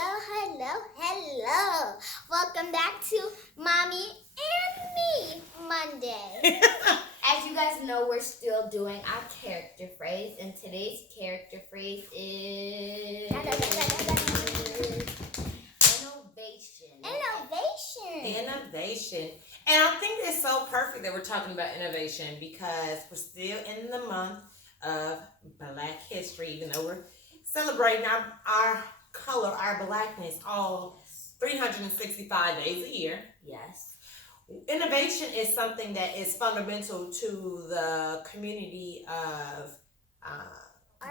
Hello. Welcome back to Mommy and Me Monday. As you guys know, we're still doing our character phrase, and today's character phrase is Innovation. And I think it's so perfect that we're talking about innovation because we're still in the month of Black History, even though we're celebrating our color, our blackness, all 365 days a year. Yes. Innovation is something that is fundamental to the community of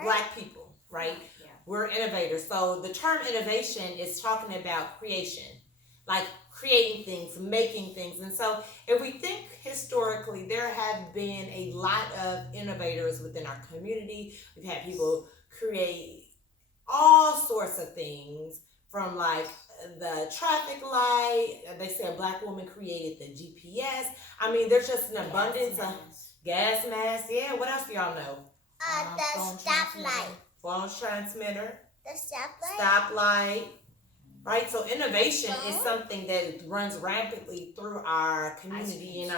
Black people, right? Yeah. We're innovators. So the term innovation is talking about creation, like creating things, making things. And so if we think historically, there have been a lot of innovators within our community. We've had people create all sorts of things, from like the traffic light. They say a Black woman created the GPS. I mean, there's just an abundance of gas masks. Yeah, what else do y'all know? The stoplight. Phone transmitter. The Stoplight. Right? So innovation is something that runs rampantly through our community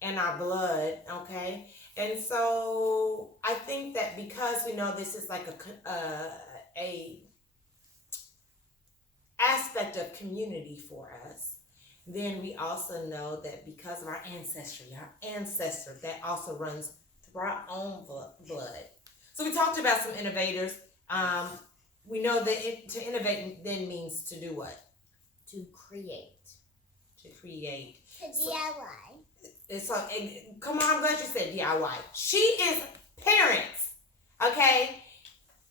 and our blood, okay? And so I think that because we know this is like a aspect of community for us, then we also know that because of our ancestry, that also runs through our own blood. So we talked about some innovators. We know that to innovate then means to do what? To create. To create. To DIY. So, come on, I'm glad you said DIY. She is parents, okay?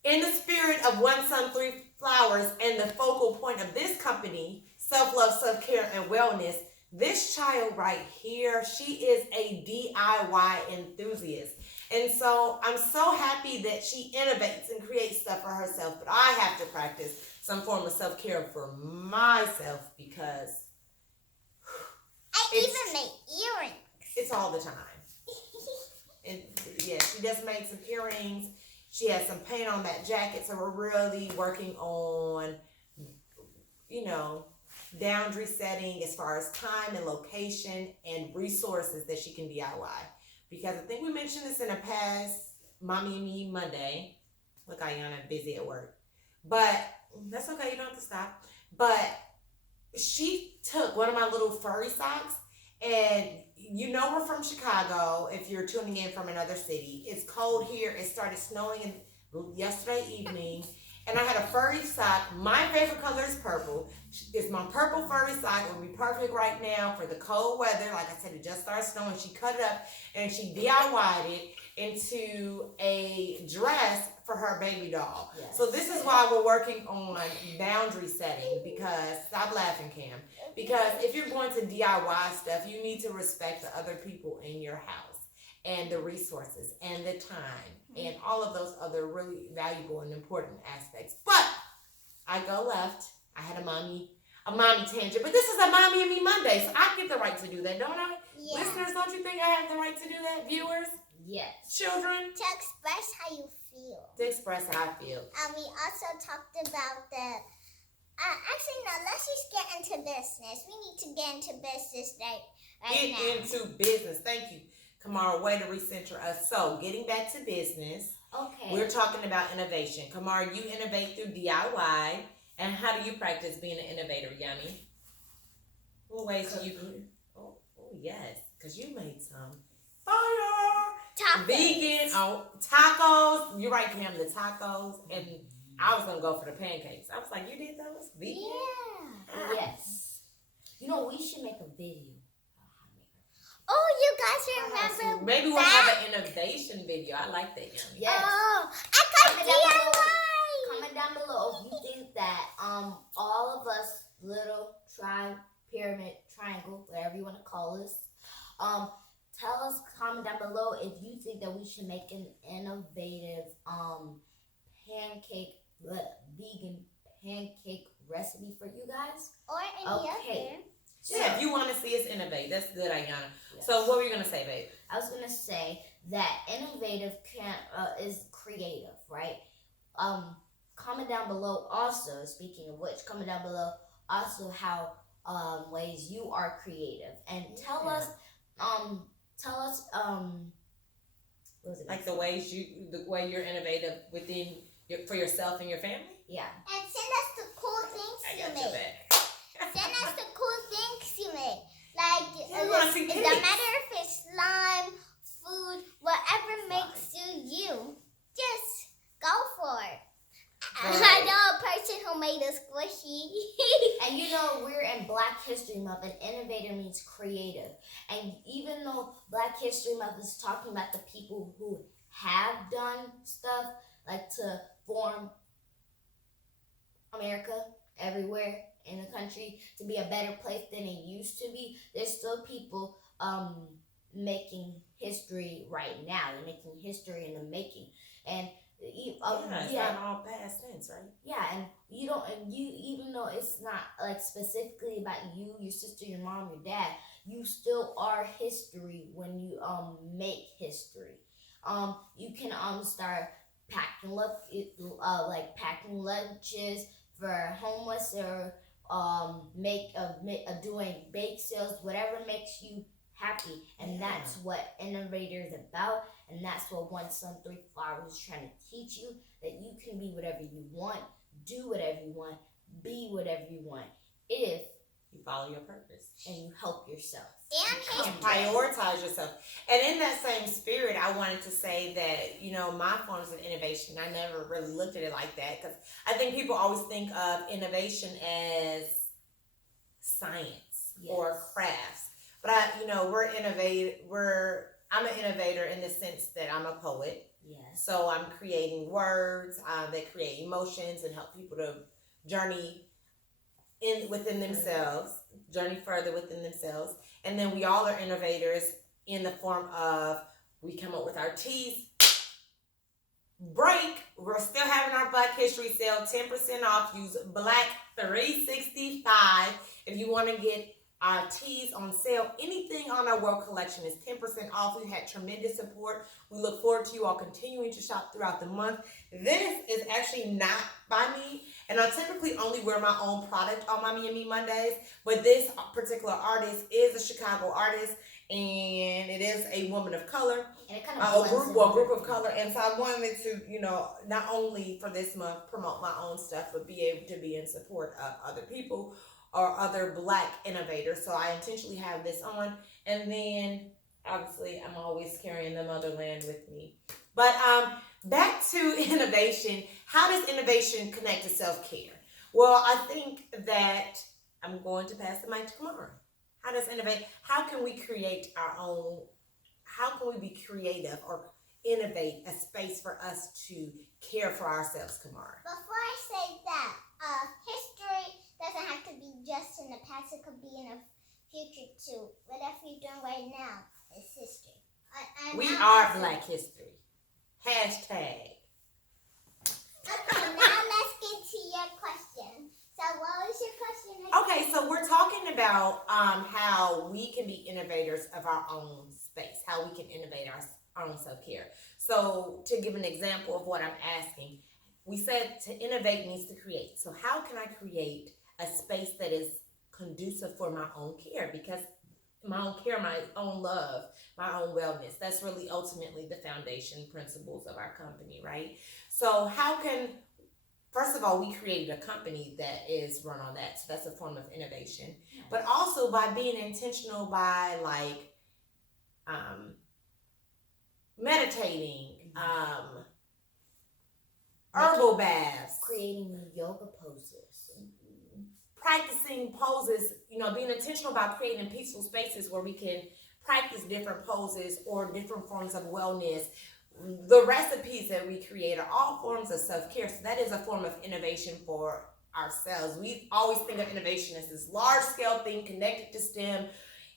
In the spirit of One Sun, Three Flowers, and the focal point of this company, self-love, self-care, and wellness, this child right here, she is a DIY enthusiast. And so I'm so happy that she innovates and creates stuff for herself, but I have to practice some form of self-care for myself because I even make earrings. It's all the time. And yeah, she just made some earrings. She has some paint on that jacket, so we're really working on, boundary setting as far as time and location and resources that she can DIY. Because I think we mentioned this in a past Mommy and Me Monday. Look, Ayana, busy at work. But that's okay, you don't have to stop. But she took one of my little furry socks, and we're from Chicago if you're tuning in from another city. It's cold here. It started snowing yesterday evening. And I had a furry sock. My favorite color is purple. It's my purple furry sock. It would be perfect right now for the cold weather. Like I said, it just started snowing. She cut it up and she DIY'd it into a dress for her baby doll. Yes. So this is why we're working on boundary setting, because, stop laughing, Cam, because if you're going to DIY stuff, you need to respect the other people in your house and the resources and the time and all of those other really valuable and important aspects. But I go left. I had a mommy tangent, but this is a Mommy and Me Monday, so I get the right to do that, don't I? Yeah. Listeners, don't you think I have the right to do that? Viewers? Yes. Children? To express how you feel. To express how I feel. We also talked about the... actually, no, let's just get into business. We need to get into business right now. Get into business. Thank you, Kamara. Way to recenter us. So, getting back to business. Okay. We're talking about innovation. Kamara, you innovate through DIY. And how do you practice being an innovator, Yummy? What ways do you... Oh, yes. Because you made some fire. Tacos. Vegan. Oh, tacos. You're right, Cam. The tacos. And I was going to go for the pancakes. I was like, you did those? Vegan? Yeah. Yes. We should make a video. Oh, you guys remember maybe we'll have an innovation video. I like that, Yummy. Yes. Oh, I got DIY. Comment down below if you think that all of us, little pyramid, triangle, whatever you want to call us, tell us, comment down below if you think that we should make an innovative vegan pancake recipe for you guys. Or any other. Yeah, if you want to see us innovate, that's good, Ayana. Yes. So what were you going to say, babe? I was going to say that innovative is creative, right? Comment comment down below also, speaking of which, comment down below also how ways you are creative, and tell us what was it? Like the way you're innovative within for yourself and your family. Yeah. And send us the cool things you made. Send us the cool things you made. Like it doesn't matter if it's slime, food, whatever makes you. Just go for it. I know a person who made a squishy. And you know, we're in Black History Month, and innovator means creative. And even though Black History Month is talking about the people who have done stuff, like to form America everywhere in the country to be a better place than it used to be, there's still people making history right now. They're making history in the making. And it's not all past tense, right? Yeah, and you even though it's not like specifically about you, your sister, your mom, your dad, you still are history when you make history. You can start packing packing lunches for homeless, or doing bake sales, whatever makes you happy. And that's what innovator is about, and that's what One Sun Three Flowers is trying to teach you, that you can be whatever you want, do whatever you want, be whatever you want, if you follow your purpose and you help yourself and prioritize yourself. And in that same spirit, I wanted to say that, you know, my forms of innovation, I never really looked at it like that, because I think people always think of innovation as science or crafts. But I'm an innovator in the sense that I'm a poet. Yes. So I'm creating words that create emotions and help people to journey within themselves, journey further within themselves. And then we all are innovators in the form of, we come up with our teas. Break. We're still having our Black History Sale, 10% off. Use Black 365 if you want to get our teas on sale. Anything on our World collection is 10% off. We've had tremendous support. We look forward to you all continuing to shop throughout the month. This is actually not by me, and I typically only wear my own product on Mommy and Me Mondays, but this particular artist is a Chicago artist, and it is a woman of color, and it kind of a group of color. And so I wanted to, not only for this month promote my own stuff, but be able to be in support of other people or other Black innovators. So I intentionally have this on, and then obviously I'm always carrying the motherland with me. But back to innovation. How does innovation connect to self-care? Well, I think that I'm going to pass the mic to Kamara. How can we create our own, how can we be creative or innovate a space for us to care for ourselves, Kamara? Before I say that, history doesn't have to be just in the past, it could be in the future too. Whatever you're doing right now is history. We are Black history. Hashtag. Okay, now let's get to your question. So what was your question again? Okay, so we're talking about how we can be innovators of our own space, how we can innovate our own self-care. So to give an example of what I'm asking, we said to innovate means to create. So how can I create a space that is conducive for my own care? Because my own care, my own love, my own wellness, that's really ultimately the foundation principles of our company, right? So first of all, we created a company that is run on that. So that's a form of innovation. Yes. But also by being intentional, by meditating, herbal baths, creating new yoga poses, practicing poses, being intentional about creating peaceful spaces where we can practice different poses or different forms of wellness. The recipes that we create are all forms of self-care. So that is a form of innovation for ourselves. We always think of innovation as this large-scale thing connected to STEM,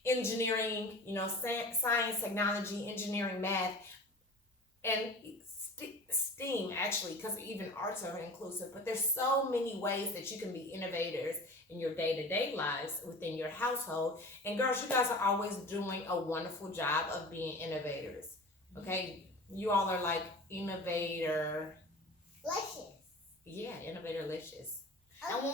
engineering, science, technology, engineering, math, and STEAM, actually, because even arts are inclusive. But there's so many ways that you can be innovators in your day-to-day lives within your household. And girls, you guys are always doing a wonderful job of being innovators. Okay? You all are like innovator. Delicious. Yeah, innovatorlicious. And